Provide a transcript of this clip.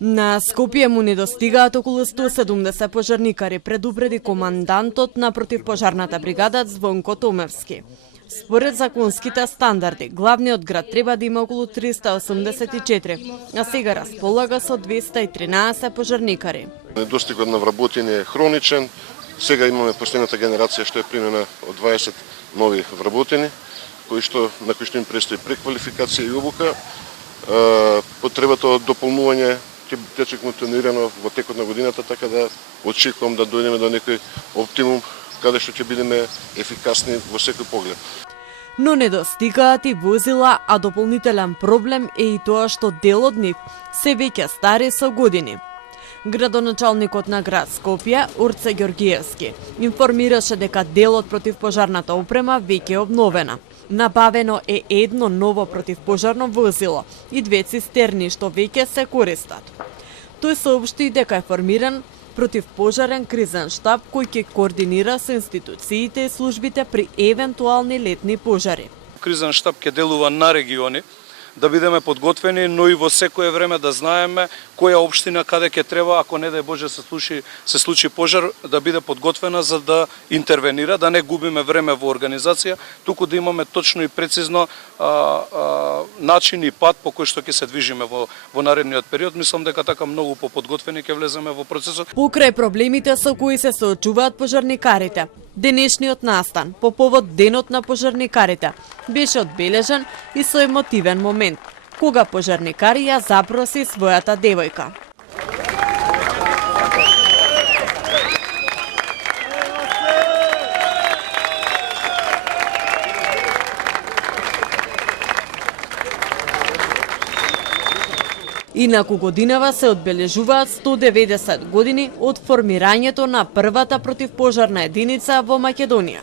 На Скопје му недостигаат околу 170 пожарникари, предупреди командантот на противпожарната бригада Звонко Томевски. Според законските стандарди, главниот град треба да има околу 384, а сега располага со 213 пожарникари. Недостигот на вработени е хроничен. Сега имаме последната генерација што е примена од 20 нови вработени, на кои што им престои преквалификација и обука. Потребата од дополнување ќе тече континуирано во текот на годината, така да очекувам да дојдеме до некој оптимум каде што ќе бидеме ефикасни во секој поглед. Но недостигаат и возила, а дополнителен проблем е и тоа што дел од нив се веќе стари со години. Градоначалникот на град Скопје, Урце Ѓоргиевски, информираше дека делот противпожарната опрема веќе е обновена. Набавено е едно ново противпожарно возило и 2 цистерни што веќе се користат. Тој соопшти дека е формиран противпожарен кризен штаб кој ќе координира со институциите и службите при евентуални летни пожари. Кризен штаб ќе делува на региони, да бидеме подготвени, но и во секое време да знаеме која општина каде ќе треба, ако не дај Боже се случи пожар, да биде подготвена за да интервенира, да не губиме време во организација, туку да имаме точно и прецизно начин и пат по кој што ќе се движиме во наредниот период. Мислам дека така многу поподготвени ќе влеземе во процесот. Покрај проблемите со кои се соочуваат пожарникарите, денешниот настан по повод денот на пожарникарите беше одбележен и со емотивен момент, кога пожарникари ја запроси својата девојка. Инаку годинава се одбележуваат 190 години од формирањето на првата противпожарна единица во Македонија.